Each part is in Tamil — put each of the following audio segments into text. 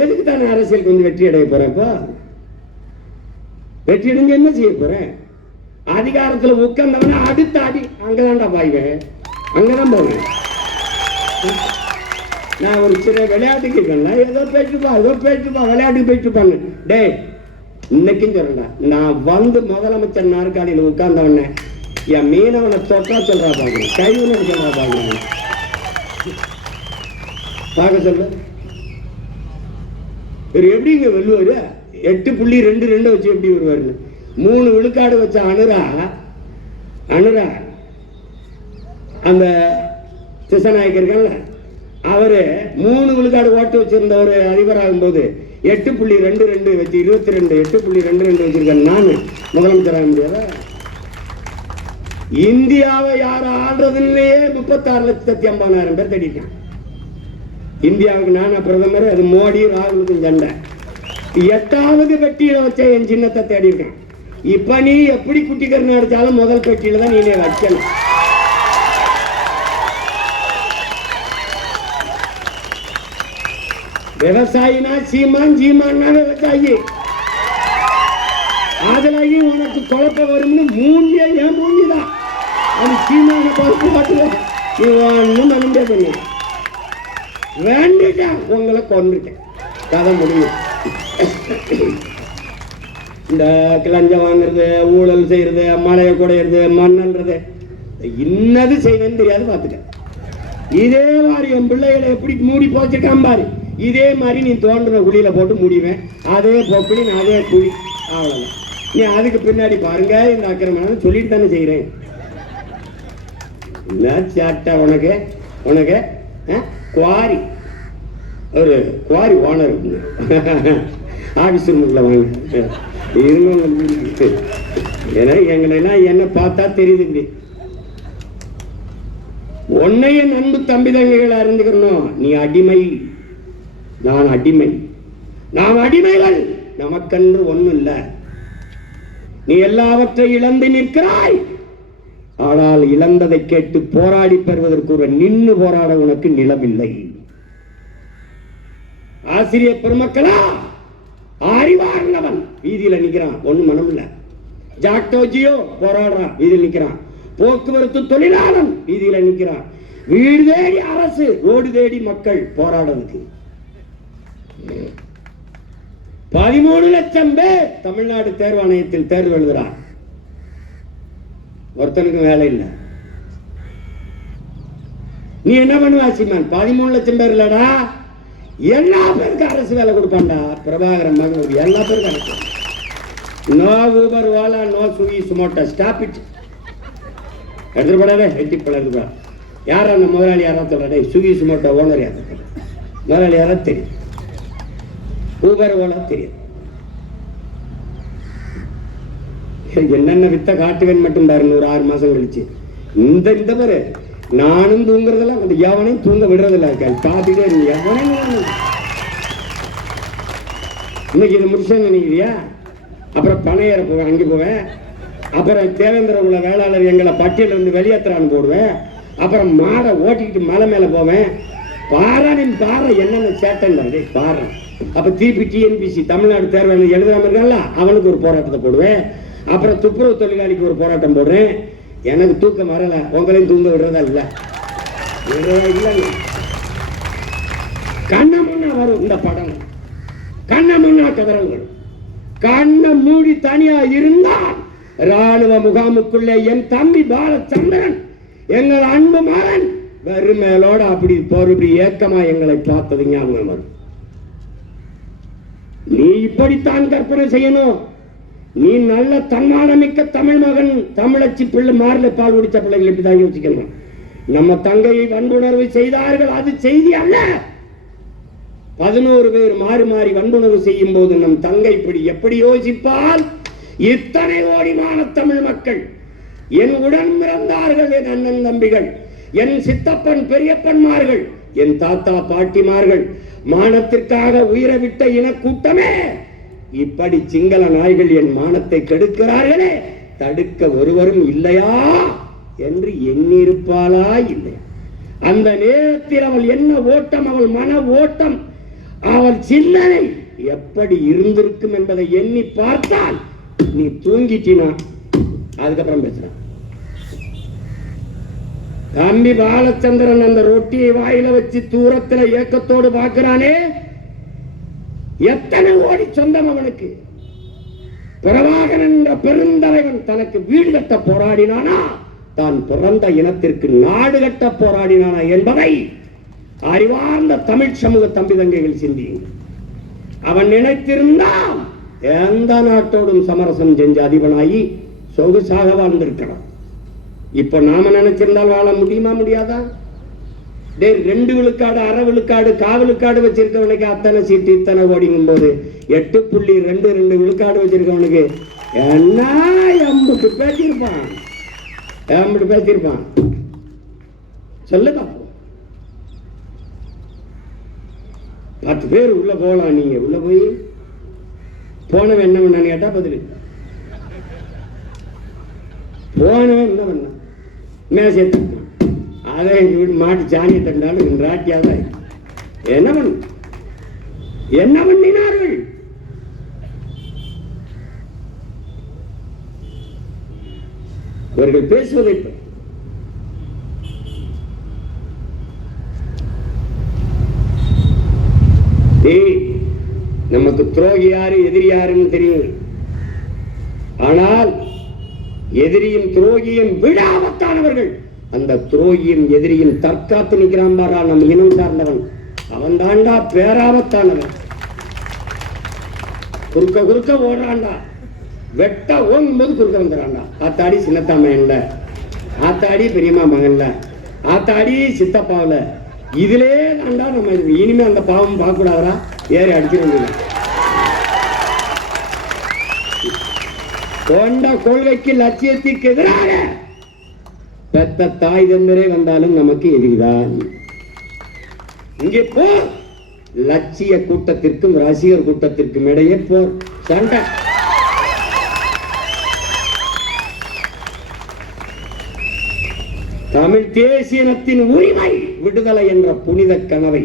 எதுக்கு தானே அரசியலுக்கு வந்து வெற்றி அடைய போறேன்? இப்போ வெற்றி அடைஞ்சு என்ன செய்ய போறேன்? அதிகாரத்துல உட்கார்ந்தவன அடுத்த அடி அங்கதான்டா பாய்வேன், அங்கதான் போவேன். நான் ஒரு சில விளையாட்டுக்கு இருக்கேன்ல, ஏதோ பேச்சுப்பா விளையாட்டுக்கு பேச்சுப்பாங்க. டே இன்னைக்கும் சொல்றேன்டா, நான் வந்து முதலமைச்சர் நாற்காலியில் உட்கார்ந்தவன என் மீனவனை தொட்டா சொல்றா பாக்குறேன், கைவினை சொல்றா பாக்குறேன். பார்க்க சொல்லு இவர் எப்படிங்க வெல்லுவாரு? 8.22 வச்சு எப்படி வருவாரு? 3 விழுக்காடு வச்ச அனுரா அந்த திசநாயக்கர் இருக்கல, அவரு 3 விழுக்காடு ஓட்டு வச்சிருந்த ஒரு அதிபராகும் போது 8.22 வச்சு 22 8.22 வச்சிருக்கேன். நான் முதலமைச்சராக முடியாதா? இந்தியாவை யார ஆள்றதுலயே 36,50,000 பேர் தேடிட்டான். இந்தியாவுக்கு நானா பிரதமர், அது மோடி ராகுலுக்கும் சண்டை. 8வது பெட்டியில வச்ச என் சின்னத்தை தேடி இருக்கேன். இப்ப நீ எப்படி குட்டிக்கரணை அடிச்சாலும் முதல் பெட்டியில தான் நீனே வைக்கணும். விவசாயினா சீமான், சீமான்னா விவசாயி. அதுலயும் உனக்கு குழப்பம் வரும்னு மூஞ்சிய ஏன் மூஞ்சிதான் அது சீமான பார்த்து பார்த்து நீ ஒன்னும் பண்ண பண்ணு வேண்டிட்டேன், உங்களை கொண்டுட்டேன், கதை முடியும். இந்த கிளஞ்சம் வாங்குறது, ஊழல் செய்யறது, மழையை குடையிறது, மண்ணல்றது, இன்னது செய்வேன்னு தெரியாது பார்த்துக்க. இதே மாதிரி என் பிள்ளைகளை எப்படி மூடி போச்சிருக்கான் பாரு, இதே மாதிரி நீ தோன்ற குழியில போட்டு முடிவேன். அதே பொக்குழி அதே குழி, அவ்வளவுதான். நீ அதுக்கு பின்னாடி பாருங்க இந்த அக்கிரமம் சொல்லிட்டு தானே செய்யறேன். என்ன சாட்டா உனக்கு உனக்கு குவாரி, ஒரு குவாரி ஓனர் ஆபீஸ் ரூமுக்குள்ள வாங்க இருங்க. ஏன்னா எங்களெல்லாம் என்ன பார்த்தா தெரியுது. உன்னைய நண்பு தம்பி தங்கைகளை அறிந்துக்கணும். நீ அடிமை, நான் அடிமை, நாம் அடிமைகள். நமக்கென்று ஒண்ணும் இல்லை. நீ எல்லாவற்றை இழந்து நிற்கிறாய். ஆனால் இழந்ததை கேட்டு போராடி பெறுவதற்கு ஒரு நின்று போராட உனக்கு நிலமில்லை. ஆசிரியர் பெருமக்களா, அறிவார்ந்தவன் வீதியில நிக்கிறான், ஒண்ணு மனம் இல்ல. ஜாக்டோஜியோ போராடுறான், வீதியில் நிக்கிறான். போக்குவரத்து தொழிலாளன் வீதியில நிக்கிறான். வீடு தேடி அரசு, ஓடு தேடி மக்கள் போராடுறதுக்கு 13 லட்சம் பேர் தமிழ்நாடு தேர்வாணையத்தில் தேர்வு எழுதுறார். ஒருத்தனுக்கு வேலை இல்லை. நீ என்ன பண்ணுவா சீமான்? 13 லட்சம் பேர் இல்லடா, எல்லா பேருக்கு அரசு வேலை கொடுப்பான்டா. பிரபாகரன் மகன் எல்லா பேருக்கும் அரசு. No Uber, Ola, no Swiggy, Zomato, stop it. எடுத்துப்படாதே, எடுத்துப்படாது. யாரா அந்த முதலாளி? யாரா சொல்றா? ஸ்விக்கி சுமோட்டோ ஓனர் யாரா? முதலாளி யாரா தெரியும், ஊபர் ஓலா தெரியும். என்னென்ன வித்த காட்டுவேன் மட்டும் பாரு. 6 மாசம் கழிச்சு இந்த பாரு, நானும் தூங்குறதெல்லாம் அந்த எவனையும் தூங்க விடுறதில்ல. பார்த்துட்டே இருங்க, எவனையும். இன்னைக்கு இது முடிச்சேன்னு நினைக்கிறியா? அப்புறம் பனையரை போவேன், அங்கே போவேன். அப்புறம் தேவேந்திர உள்ள வேளாளர் எங்களை பட்டியல இருந்து வெளியேற்றான்னு போடுவேன். அப்புறம் மாடை ஓட்டிக்கிட்டு மலை மேல போவேன். பாரானின் பாறை என்னென்ன சேட்டை பாரு. அப்ப திருப்பி டிஎன்பிசி தமிழ்நாடு தேர்வு எழுதாம இருக்கான்ல, அவனுக்கு ஒரு போராட்டத்தை போடுவேன். அப்புறம் துப்புரவு தொழிலாளிக்கு ஒரு போராட்டம் போடுறேன். எனக்கு தூக்கம் வரல, உங்களையும் தூங்க விடுறதா இல்ல. கண்ண முன்னா வரும் இந்த படம், கண்ண முன்னா கதறல்கள். கண்ணை மூடி தனியா இருந்தால் ராணுவ முகாமுக்குள்ளே என் தம்பி பாலச்சந்திரன், எங்கள் அன்பு மகன் வெறுமேலோட அப்படி பொறுப்பி ஏக்கமா எங்களை பார்த்தது ஞாபகம் வரும். நீ இப்படித்தான் கற்பனை செய்யணும். நீ நல்ல தன்மானமிக்க தமிழ் மகன், தமிழச்சி பிள்ளை, மார்ல பால் குடிச்ச பிள்ளைகள் இப்படிதான் யோசிக்கணும். நம்ம தங்கையை வன்புணர்வு செய்தார்கள், அது செய்தி அல்ல. 11 பேர் மாறி மாறி வன்புணர்வு செய்யும் போது நம் தங்கை இப்படி எப்படி யோசிப்பால்? இத்தனை கோடிமான தமிழ் மக்கள் என் உடன் பிறந்தார்கள், என் அண்ணன் தம்பிகள், என் சித்தப்பன் பெரியப்பன்மார்கள், என் தாத்தா பாட்டிமார்கள், மானத்திற்காக உயிரை விட்ட இன கூட்டமே, இப்படி சிங்கள நாய்கள் என் மானத்தை கெடுக்கிறார்களே, தடுக்க ஒருவரும் இல்லையா என்று எண்ணிருப்பாளா? இல்லை. அந்த நேரத்தில் அவள் என்ன ஓட்டம், அவள் மன ஓட்டம், அவள் சிந்தனை எப்படி இருந்திருக்கும் என்பதை எண்ணி பார்த்தால் நீ தூங்கிட்டினா அதுக்கப்புறம் பேசுறான். தம்பி பாலச்சந்திரன் அந்த ரொட்டியை வாயில வச்சு தூரத்துல ஏக்கத்தோடு பார்க்கிறானே, எத்தனை கோடி சொந்தம் அவனுக்கு. பிரபாகரன் என்ற பெருந்தலைவன் தனக்கு வீடு கட்ட போராடினானா, தான் பிறந்த இனத்திற்கு நாடு கட்ட போராடினானா என்பதை அறிவார்ந்த தமிழ் சமூக தம்பி தங்கைகள் சிந்தியுங்கள். அவன் நினைத்திருந்தான் எந்த நாட்டோடும் சமரசம் செஞ்ச அதிபனாகி சொகுசாக வாழ்ந்திருக்கிறான். இப்ப நாம நினைச்சிருந்தால் வாழ முடியுமா? முடியாதா? 2 விழுக்காடு, அரை விழுக்காடு, காவலுக்காடு வச்சிருக்கவனுக்கு அத்தனை சீட்டு இத்தனை ஓடிங்கும் போது 8.22 விழுக்காடு வச்சிருக்கவனுக்கு என்ன எம்பிட்டு பேசியிருப்பான் சொல்லு பாப்போம். 10 பேர் உள்ள போகலாம். நீங்க உள்ள போய் போனவன் என்ன பண்ணான்னு கேட்டா பதில், போனவன் என்ன பண்ண மேசை அதை எங்க வீட்டு மாட்டு சாணியை தந்தாலும் ராட்டியாதான் என்ன பண்ணினார்கள்? அவர்கள் பேசுவதை நமக்கு துரோகி யாரு எதிரி யாருன்னு தெரியும். ஆனால் எதிரியும் துரோகியும் விட ஆபத்தானவர்கள். அந்த துரோகியும் எதிரியும் தற்காத்து நிற்கிறான் பாரா, நம்ம இனம் சார்ந்தவன் அவன் தாண்டா பேராபத்தானவன். குறுக்க ஓடுறான்டா, வெட்ட ஓங்கும்போது குறுக்க வந்துடுறான்டா. ஆத்தாடி சின்னத்தாம இல்ல, ஆத்தாடி பெரியம்மா மகன்ல, ஆத்தாடி சித்தப்பாவில, இதிலே தாண்டா நம்ம இனிமே அந்த பாவம் பார்க்க கூடாதா, ஏறி அடிச்சிருந்தீங்க. கொண்ட கொள்கைக்கு லட்சியத்திற்கு எதிராக பெத்த தாய் தந்தரே வந்தாலும் நமக்கு எதிரிதான். இங்கே போர் லட்சிய கூட்டத்திற்கும் ரசிகர் கூட்டத்திற்கும் இடையே போர் சண்டை. தமிழ் தேசியனத்தின் உரிமை விடுதலை என்ற புனித கனவை,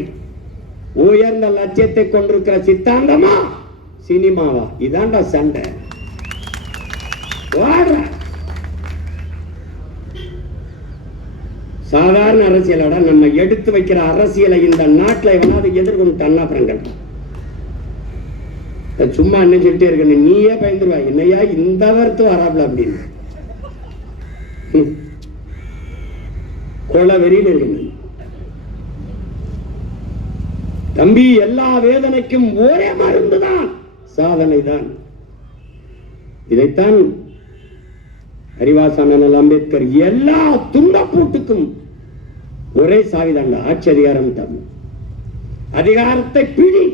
உயர்ந்த லட்சியத்தை கொண்டிருக்கிற சித்தாந்தமா சினிமாவா? இதாண்டா சண்டை. சாதாரண அரசியலோட நம்ம எடுத்து வைக்கிற அரசியலை இந்த நாட்டில் எவனாவது எதிர்கொண்டு அப்புறங்கள் சும்மா என்ன சொல்லிட்டே இருக்க, நீயே பயந்துருவா என்னையா இந்த வார்த்தை வராப்ல அப்படின்னு கொலை வெறியில் இருக்கு. தம்பி, எல்லா வேதனைக்கும் ஒரே மருந்துதான் சாதனை தான். இதைத்தான் அறிவாசாமி அம்பேத்கர் எல்லா துண்டப்பூட்டுக்கும் ஒரே சாவிதாண்டா, ஆட்சி அதிகாரம் தான். அதிகாரத்தை பிடி,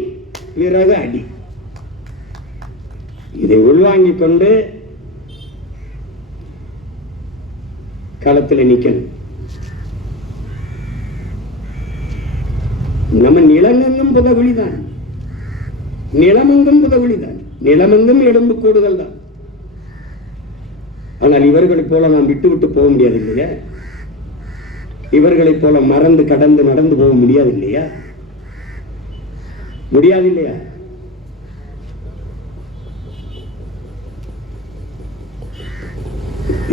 பிறகு அடி. இதை உள்வாங்கிக் கொண்டு களத்தில் நிக்கணும். நம்ம நிலமெங்கும் புதகுழிதான், நிலமெங்கும் புதகுழிதான், நிலமெங்கும் எலும்பு கூடுதல் தான். ஆனால் இவர்களை போல நாம் விட்டு விட்டு போக முடியாது இல்லையா? இவர்களை போல மறந்து கடந்து நடந்து போக முடியாது இல்லையா? முடியாது இல்லையா?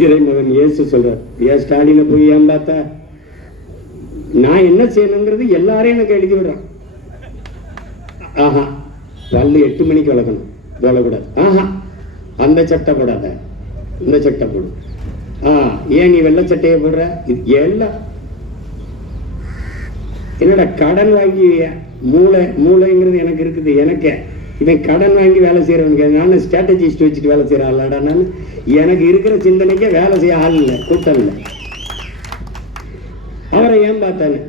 இறைமகன் இயேசு சொல்றார், ஏன் ஸ்டாலினை போய் ஏன் பார்த்தா, நான் என்ன செய்யணுங்கிறது எல்லாரையும் எனக்கு எழுதி விடுறான். ஆஹா, பல்லு 8 மணிக்கு வளர்க்கணும், போடக்கூடாது. ஆஹா, அந்த சட்டை போடாத, இந்த சட்டை போடு. ஏன் நீ வெள்ளை சட்டையை போடுற? இது எல்லாம் என்னோட கடன் வாங்கி மூளைங்கிறது எனக்கு இருக்குது. எனக்கு இவன் கடன் வாங்கி வேலை செய்யறவனுக்கு நான் ஸ்ட்ராட்டஜிஸ்ட் வச்சுட்டு வேலை செய்யற ஆளாடா. நான் எனக்கு இருக்கிற சிந்தனைக்கே வேலை செய்ய ஆள் இல்லை, கூட்டம் இல்லை. அவரை ஏன் பார்த்தானே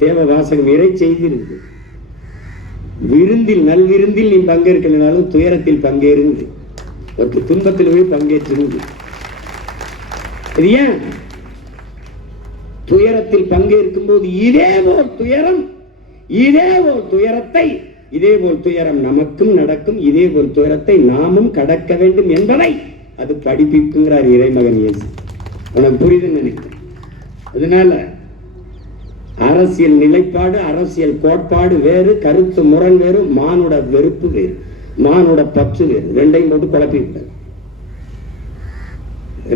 தேவ வாசகம் இறை செய்தி இருக்கு. விருந்தில் நல்விருந்தில் நீ பங்கேற்கனாலும் துயரத்தில் பங்கேறுந்து, ஒரு துன்பத்தில் போய் பங்கேற்றிருந்து. இது ஏன் துயரத்தில் பங்கேற்கும் போது இதேபோல் துயரம், இதேபோல் துயரத்தை, இதேபோல் துயரம் நமக்கும் நடக்கும், இதேபோல் துயரத்தை நாமும் கடக்க வேண்டும் என்பதை அது படிப்பிக்குங்கிறார் இறைமகன் இயேசு. உனக்கு புரியுதுன்னு நினைக்கிறேன். அதனால அரசியல் நிலைப்பாடு, அரசியல் கோட்பாடு வேறு, கருத்து முரண் வேறு, மானுட வெறுப்பு வேறு, மானுட பற்று வேறு. ரெண்டையும் போட்டு குழப்பி கூடாது.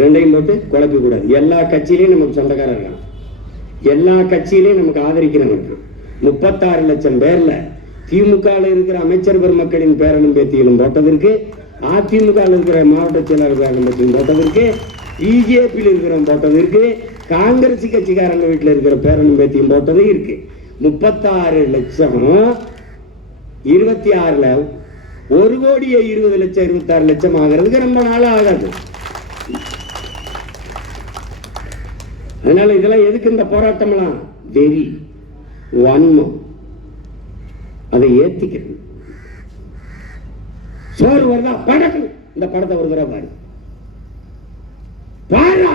ரெண்டையும் போட்டு குழப்பி கூடாது. எல்லா கட்சியிலையும் நமக்கு சொந்தக்காரர் இருக்கான், எல்லா கட்சியிலையும் நமக்கு ஆதரிக்கிறவங்க இருக்கான். 36 லட்சம் பேர்ல திமுக இருக்கிற அமைச்சர் பெருமக்களின் பேரனும் பேத்தியிலும் போட்டதற்கு, அதிமுக இருக்கிற மாவட்ட செயலாளர் பேரனும் பேத்தியும் போட்டதற்கு, பிஜேபியில் இருக்கிற போட்டதற்கு, காங்கிரஸ் கட்சிக்காரங்க வீட்டில் இருக்கிற பேரனும் பேத்தியும் போட்டது இருக்கு. 36 லட்சம் 26ல 1,20,20,00,000 26 லட்சம் ஆகிறதுக்கு ரொம்ப நாள் ஆகாது. அதனால இதெல்லாம் எதுக்கு இந்த போராட்டம் எல்லாம்? வெறி, வன்மம், அதை ஏத்திக்கிறது. சோறு வருதா படக்கணும். இந்த படத்தை ஒரு தடவை பாரு, பாரா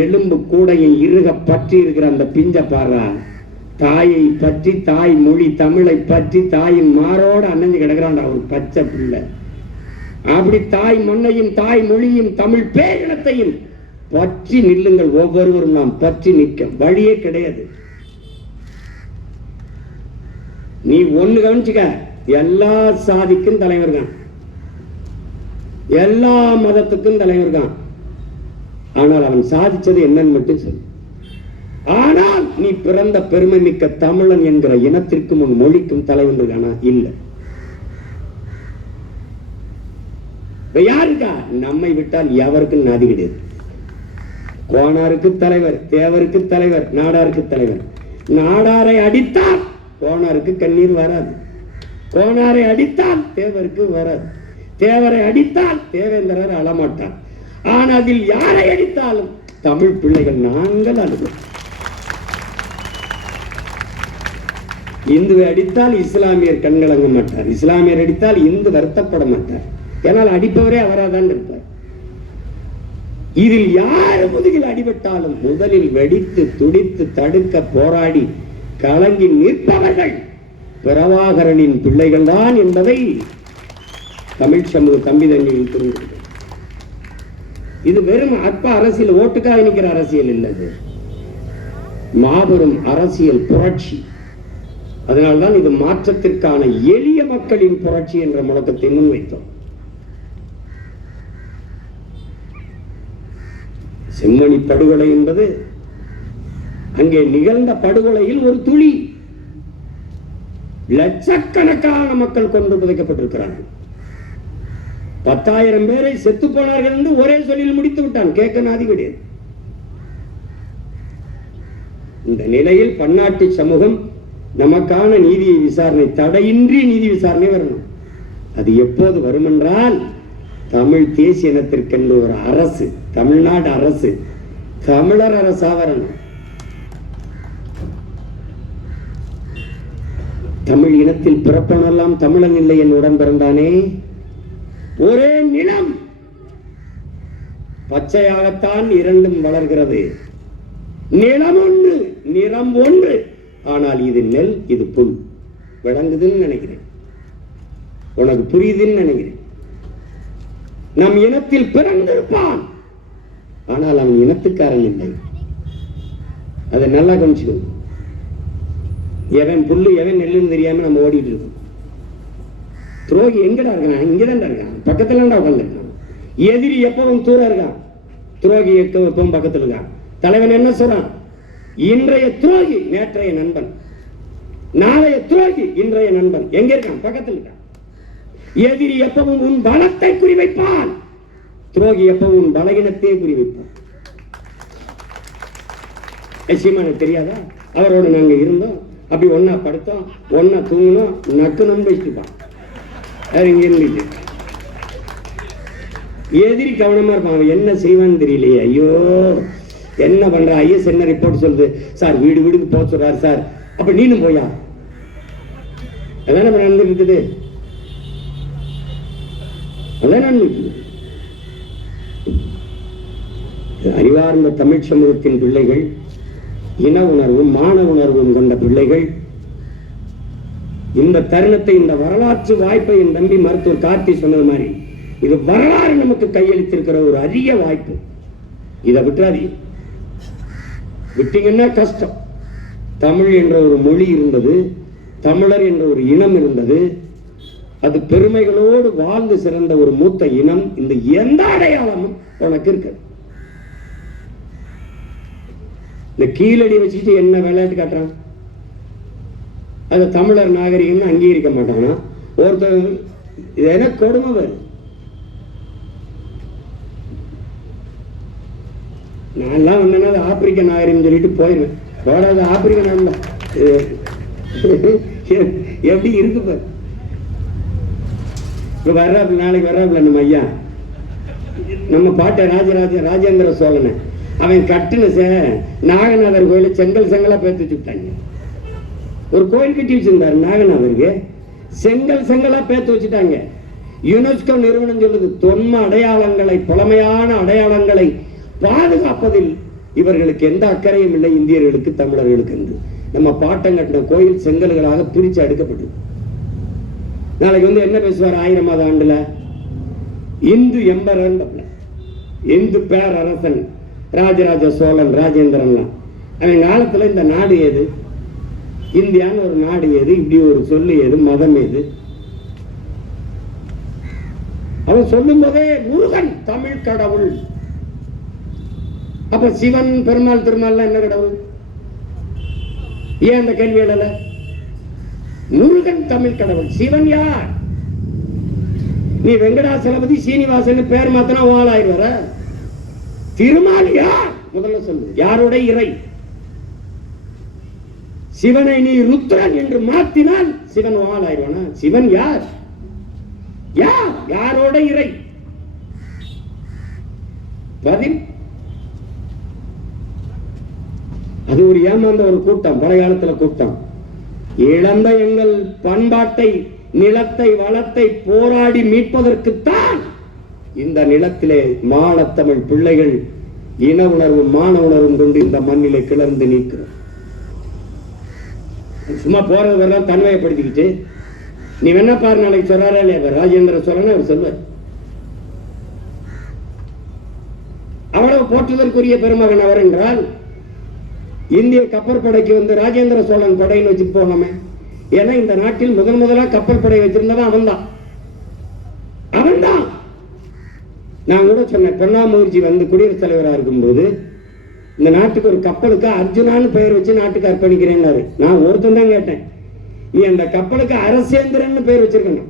எலும்பு கூடையை இறுக பற்றி இருக்கிற அந்த பிஞ்ச பாரா. தாயை பற்றி, தாய் மொழி தமிழை பற்றி தாயின் மாரோட அணைஞ்சு கிடக்கிறான் ஒரு பச்சை பிள்ளை. அப்படி தாய் மண்ணையும் தாய் மொழியும் தமிழ் பேரினத்தையும் பற்றி நில்லுங்கள். ஒவ்வொருவரும் நாம் பற்றி நிற்க வழியே கிடையாது. நீ ஒண்ணு கவனிச்சுக்க, எல்லா சாதிக்கும் தலைவர் தான், எல்லா மதத்துக்கும் தலைவர் தான். ஆனால் அவன் சாதிச்சது என்னன்னு மட்டும் சொல்லு. ஆனால் நீ பிறந்த பெருமை மிக்க தமிழன் என்கிற இனத்திற்கும் உன் மொழிக்கும் தலைவன் இருக்கானா? இல்லை. யாருக்கா? நம்மை விட்டால் எவருக்கும் நாதி கிடையாது. கோனாருக்கு தலைவர், தேவருக்கு தலைவர், நாடாருக்கு தலைவர். நாடாரை அடித்தால் கோனாருக்கு கண்ணீர் வராது, கோனாரை அடித்தால் தேவருக்கு வராது, தேவரை அடித்தால் தேவேந்திரர் அழமாட்டார். ஆனால் அதில் யாரை அடித்தாலும் தமிழ் பிள்ளைகள் நாங்கள் அழுவோம். இந்துவை அடித்தால் இஸ்லாமியர் கண்கலங்க மாட்டார், இஸ்லாமியர் அடித்தால் இந்து வருத்தப்பட மாட்டார். ஏனால் அடிப்பவரே அவராதான் இருப்பார். இதில் யார் முதுகில் அடிபட்டாலும் முதலில் வெடித்து துடித்து தடுக்க போராடி கலங்கி நிற்பவர்கள் பிரபாகரனின் பிள்ளைகள் தான் என்பதை தமிழ் சமூக தம்பிதங்களில் புரிந்து. இது வெறும் அற்ப அரசியல், ஓட்டுக்காக நிற்கிற அரசியல் இல்லது, மாபெரும் அரசியல் புரட்சி. அதனால்தான் இது மாற்றத்திற்கான எளிய மக்களின் புரட்சி என்ற முழக்கத்தை முன்வைத்தோம். செம்மணி படுகொலை என்பது அங்கே நிகழ்ந்த படுகொலையில் ஒரு துளி. லட்சக்கணக்கான மக்கள் கொண்டு புதைக்கப்பட்டிருக்கிறார்கள். 10,000 பேரை செத்து போனார்கள் என்று ஒரே சொல்லில் முடித்து விட்டான். கேட்க நாதி கிடையாது. இந்த நிலையில் பன்னாட்டு சமூகம் நமக்கான நீதியை விசாரணை, தடையின்றி நீதி விசாரணை வரணும். அது எப்போது வரும் என்றால், தமிழ் தேசிய இனத்திற்கென்று ஒரு அரசு, தமிழ்நாடு அரசு, தமிழர் அரசா வரணும். தமிழ் இனத்தில் பிறப்பனெல்லாம் தமிழன் இல்லை என் உடன் பிறந்தானே. ஒரே நிலம், பச்சையாகத்தான் இரண்டும் வளர்கிறது. நிலம் ஒன்று, நிறம் ஒன்று, ஆனால் இது நெல், இது புல். விளங்குதுன்னு நினைக்கிறேன், உனக்கு புரியுதுன்னு நினைக்கிறேன். நம் இனத்தில் பிறந்திருப்பான், ஆனால் அவன் இனத்துக்காரன் இல்லை. அதை நல்லா கவனிச்சுக்கணும். எவன் புல்லு எவன் நெல்லுன்னு தெரியாம நம்ம ஓடிட்டு இருக்கோம். துரோகி எங்கடா இருக்கான்? இங்கதான் இருக்கான், பக்கத்துல உட்காந்துருக்கான். எதிரி எப்பவும் தூர இருக்கான், துரோகி எப்பவும் பக்கத்துல இருக்கான். தலைவன் என்ன சொல்றான்? இன்றைய துரோகி நேற்றைய நண்பன், நாளைய துரோகி இன்றைய நண்பன். எங்க இருக்கான்? பக்கத்தில் இருக்கான். எதிரி எப்பவும் உன் பலத்தை குறிவைப்பான், துரோகி எப்பவும் உன் பலகீனத்தை குறிவைப்பான். சீமானுக்கு தெரியாதா? அவரோட நாங்க இருந்தோம், அப்படி ஒன்னா படுத்தோம், ஒன்னா தூங்கினோம், நக்குன்னு வச்சுப்பான். எதிரி கவனமா இருப்பான். அவன் என்ன செய்வான்னு தெரியலையே. ஐயோ என்ன பண்ற? ஐஎஸ் என்ன ரிப்போர்ட் சொல்லுது சார், வீடு வீடுக்கு போக சொல்றாரு சார். அப்ப நீனும் போயா? அதான் நடந்துருக்குது, அதான் நடந்துருக்கு. அறிவார்ந்த தமிழ் சமூகத்தின் பிள்ளைகள், இன உணர்வும் மான உணர்வும் கொண்ட பிள்ளைகள் இந்த தருணத்தை, இந்த வரலாற்று வாய்ப்பை என் தம்பி மருத்துவர் கார்த்தி சொன்னது மாதிரி, இது வரலாறு நமக்கு கையளித்திருக்கிற ஒரு அரிய வாய்ப்பு. இதை விட்டுறாதீங்க. விட்டீங்கன்னா கஷ்டம். தமிழ் என்ற ஒரு மொழி இருந்தது, தமிழர் என்ற ஒரு இனம் இருந்தது. அது பெருமைகளோடு வாழ்ந்து சிறந்த ஒரு மூத்த இனம். இந்த எந்த அடையாளமும் உனக்கு இருக்கு. இந்த கீழடி வச்சுட்டு என்ன விளையாட்டு காட்டுறான்? அது தமிழர் நாகரிகம் அங்கீகரிக்க மாட்டானா? ஒருத்தர் என்ன கொடுமை வருது. நான்லாம் வந்தேன்னா அது ஆப்பிரிக்க நாகரிகம் சொல்லிட்டு போயிருவேன். போடாது ஆப்பிரிக்க நாகரிகம் எப்படி இருக்கு பாரு. இப்ப வர்றாப்புல, நாளைக்கு வர்றாப்புல நம்ம ஐயா, நம்ம பாட்ட ராஜேந்திர சோழனை அவன் கட்டுன நாகநாதர் கோயில செங்கல் செங்கலா பேத்து வச்சுட்டாங்க. ஒரு கோயில் கட்டி வச்சிருந்தாரு நாகநாதருக்கு, செங்கல் செங்கலா பேத்து வச்சுட்டாங்க. யுனெஸ்கோ நிறுவனம் சொல்லுது, தொன்ம அடையாளங்களை, பழமையான அடையாளங்களை பாதுகாப்பதில் இவர்களுக்கு எந்த அக்கறையும் இல்லை, இந்தியர்களுக்கு தமிழர்களுக்கு என்று. நம்ம பாட்டம் கட்டின கோயில் செங்கல்களாக பிரிச்சு அடுக்கப்பட்டது. நாளைக்கு வந்து என்ன பேசுவார்? 1000வது ஆண்டுல இந்து எம்பரன், இந்து பேரரசன் ராஜராஜ சோழன், ராஜேந்திரன்லாம். அவன் காலத்துல இந்த நாடு ஏது, இந்தியான்னு ஒரு நாடு ஏது, இப்படி ஒரு சொல்லு ஏது, மதம் ஏது? அவன் சொல்லும் போதே முருகன் தமிழ் கடவுள். அப்ப சிவன், பெருமாள், திருமால் என்ன கடவுள்? ஏன் அந்த கேள்வி எழல? முருகன் தமிழ் கடவுள். சிவன் யார்? நீ வெங்கடாசலபதி சீனிவாசன் பேர் மாத்தினா வாழாயிரு வர. திருமால் யார்? முதல்ல சொல்லு. யாரோட இறை? சிவனை நீ ருத்ரன் என்று மாத்தினால் சிவன் வாழாயிருவானா? சிவன் யார்? யார்? யாரோட இறை? பதில். அது ஒரு ஏமாந்த ஒரு கூட்டம், பழைய கூட்டம். இழந்த எங்கள் பண்பாட்டை, நிலத்தை, வளத்தை போராடி மீட்பதற்குத்தான் இந்த நிலத்திலே மானத்தமிழ் பிள்ளைகள் இன உணர்வும் மான உணர்வும் கொண்டு இந்த மண்ணிலே கிளர்ந்து நீக்கிறோம். சும்மா போறதெல்லாம் தன்மையப்படுத்திக்கிட்டு நீ என்ன பாரு, நாளைக்கு சொல்றாரே இல்லையா ராஜேந்திர சோழன், அவர் சொல்வார். அவ்வளவு போற்றுதற்குரிய பெருமகன் அவர் என்றால், இந்திய கப்பற்படைக்கு வந்து ராஜேந்திர சோழன் படைன்னு வச்சு போனோமே. ஏன்னா இந்த நாட்டில் முதலா கப்பல் படை வச்சிருந்தவன் அவன்தான். நான் கூட சொன்னேன், பொன்னாமூர்ஜி வந்து குடியரசுத் தலைவராக இருக்கும்போது இந்த நாட்டுக்கு ஒரு கப்பலுக்கு அர்ஜுனான்னு பெயர் வச்சு நாட்டுக்கு அர்ப்பணிக்கிறேன்னாரு. நான் ஒருத்தன் தான் கேட்டேன், நீ அந்த கப்பலுக்கு அரசேந்திரன் பெயர் வச்சிருக்கணும்.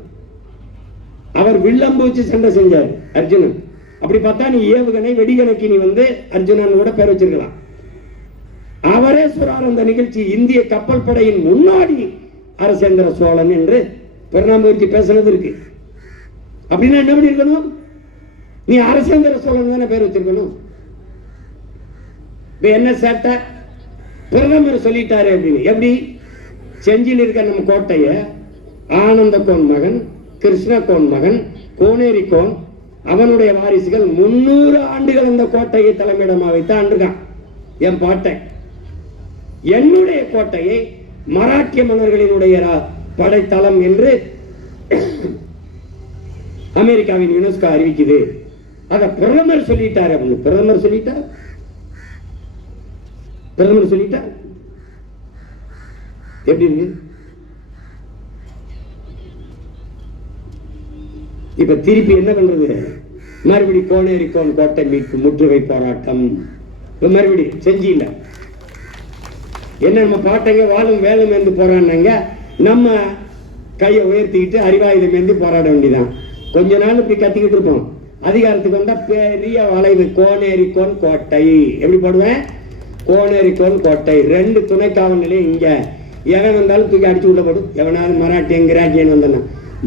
அவர் வில்லம்பு வச்சு சண்டை செஞ்சார் அர்ஜுனன். அப்படி பார்த்தா நீ ஏவுகணை, வெடிகணைக்கு நீ வந்து அர்ஜுனன் கூட பெயர் வச்சிருக்கலாம். அவரே சொல்றார் அந்த நிகழ்ச்சி, இந்திய கப்பல் படையின் முன்னாடி அரசேந்திர சோழன் என்று பிரணாமூர்த்தி பேசுனது இருக்கு. அப்படின்னா என்ன பண்ணி இருக்கணும்? நீ அரசேந்திர சோழன் தானே பேர் வச்சிருக்கணும். என்ன சேட்டை பிரதமர் சொல்லிட்டாரு அப்படின்னு. எப்படி? செஞ்சியில் இருக்க நம்ம கோட்டைய ஆனந்த கோன் மகன், கிருஷ்ண கோன் மகன், கோனேரி கோன், அவனுடைய வாரிசுகள் 300 ஆண்டுகள் இந்த கோட்டையை தலைமையிடமாக வைத்து ஆண்டுகான். என் பாட்டை, என்னுடைய கோட்டையை மராட்டிய மன்னர்களினுடைய படைத்தளம் என்று அமெரிக்காவின் யுனெஸ்கோ அறிவிக்குது. அத பிரதமர் சொல்லிட்டார். பிரதமர் சொல்லிட்டார். எப்படி இருக்கு? இப்ப திருப்பி என்ன பண்றது? மறுபடி கோனேரி கோன் கோட்டை மீட்பு முற்றுகை போராட்டம். மறுபடி செஞ்சில என்ன, நம்ம பாட்டைங்க வாழும் வேலும் என்று போராடினாங்க. நம்ம கையை உயர்த்திக்கிட்டு அறிவாயுதம் ஏந்தி போராட வேண்டியதான். கொஞ்ச நாள் இப்படி கத்திக்கிட்டு இருப்போம். அதிகாரத்துக்கு வந்தா பெரிய வளைவு, கோனேரி கோன் கோட்டை. எப்படி போடுவேன்? கோனேரி கோன் கோட்டை. 2 துணை காவல் நிலையம் இங்க. எவன் வந்தாலும் தூக்கி அடிச்சு உள்ள போடும். எவனாவது மராட்டியன் கிராட்டியன் வந்தனா,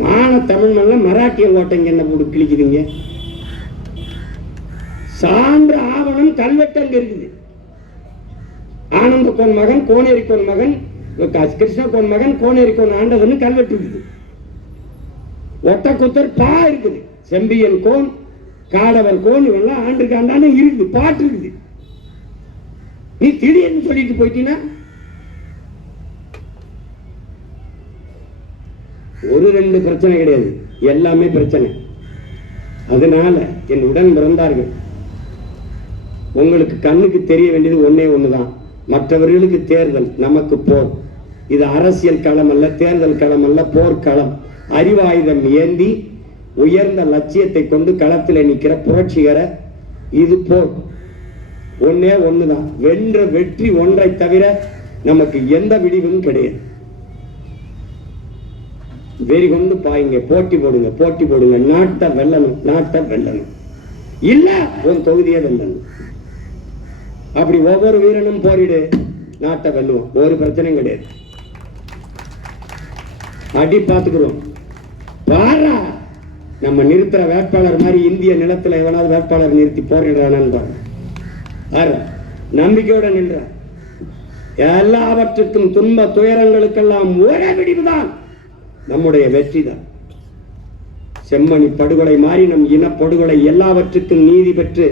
மான தமிழ் மண்ண மராட்டிய கோட்டைங்க என்ன போட்டு கிழிக்குதுங்க. சான்று ஆவணம் கல்வெட்டங்க இருக்குது. ஆனந்த கோன் மகன், கோனேரி கோன் மகன், கிருஷ்ண கோன் மகன், கோனேரி கோன் ஆண்டதுன்னு கல்வெட்டு இருக்குது. ஒட்டக்குத்தர் பா இருக்குது. செம்பியன் கோன், காடவர் கோன், இவெல்லாம் ஆண்டுக்கு ஆண்டானே இருக்குது. பாட்டு இருக்குது. நீ திடீர்னு சொல்லிட்டு போயிட்டீங்கன்னா ஒரு 2 பிரச்சனை கிடையாது, எல்லாமே பிரச்சனை. அதனால என் உடன் பிறந்தார்கள், உங்களுக்கு கண்ணுக்கு தெரிய வேண்டியது ஒன்னே ஒண்ணுதான். மற்றவர்களுக்கு தேர்தல், நமக்கு போர். இது அரசியல் களம் அல்ல, தேர்தல் களம் அல்ல, போர்க்களம். அறிவாயுதம் ஏந்தி உயர்ந்த லட்சியத்தை கொண்டு களத்தில் நிற்கிற புரட்சிகர இது போர். ஒன்னே ஒண்ணுதான், வென்ற வெற்றி ஒன்றை தவிர நமக்கு எந்த விடிவும் கிடையாது. வெறி கொண்டு பாயுங்க, போட்டி போடுங்க, போட்டி போடுங்க, நாட்டை வெல்லணும், நாட்டை வெல்லணும், இல்ல உன் தொகுதியை வெல்லணும். அப்படி ஒவ்வொரு வீரனும் போரிடு, நாட்டை வெல்லுவோம், ஒரு பிரச்சனையும் கிடையாது. அடி பார்த்துக்கிறோம். பாரா நம்ம நிறுத்துற வேட்பாளர் மாதிரி இந்திய நிலத்துல எவனாவது வேட்பாளர் நிறுத்தி போரிடுறானு பாரு. நம்பிக்கையோட நின்ற எல்லாவற்றுக்கும் துன்ப துயரங்களுக்கெல்லாம் ஒரே விடிவுதான் நம்முடைய வெற்றி தான். செம்மணி படுகொலை மாறி நம் இனப்படுகொலை எல்லாவற்றுக்கும் நீதி பெற்று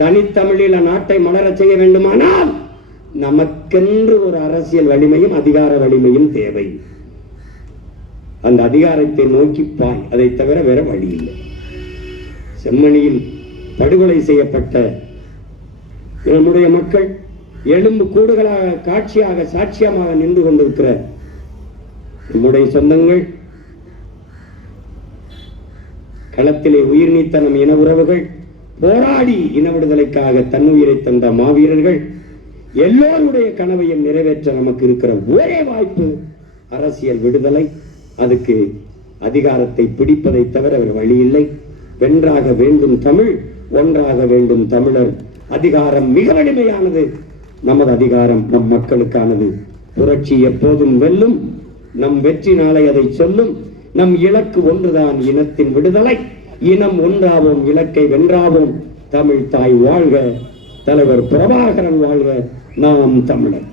தனித்தமிழில நாட்டை மலரச் செய்ய வேண்டுமானால் நமக்கென்று ஒரு அரசியல் வலிமையும் அதிகார வலிமையும் தேவை. அந்த அதிகாரத்தை நோக்கி பாய், அதை தவிர வேற வழி இல்லை. செம்மணியில் படுகொலை செய்யப்பட்ட நம்முடைய மக்கள் எலும்பு கூடுகளாக காட்சியாக சாட்சியமாக நின்று கொண்டிருக்கிற நம்முடைய சொந்தங்கள், களத்திலே உயிர் நீத்த நம் இன உறவுகள், போராடி இன விடுதலைக்காக தன்னுயிரை தந்த மாவீரர்கள் எல்லோருடைய கனவையும் நிறைவேற்ற நமக்கு இருக்கிற ஒரே வாய்ப்பு அரசியல் விடுதலை. அதுக்கு அதிகாரத்தை பிடிப்பதை தவிர ஒரு வழி இல்லை. வென்றாக வேண்டும் தமிழ், ஒன்றாக வேண்டும் தமிழர். அதிகாரம் மிக வலிமையானது, நமது அதிகாரம் நம் மக்களுக்கானது. புரட்சி எப்போதும் வெல்லும், நம் வெற்றி நாளை அதை சொல்லும். நம் இலக்கு ஒன்றுதான், இனத்தின் விடுதலை. இனம் ஒன்றாவோம், இலக்கை வென்றாவோம். தமிழ் தாய் வாழ்க, தலைவர் பிரபாகரன் வாழ்க, நாம் தமிழர்.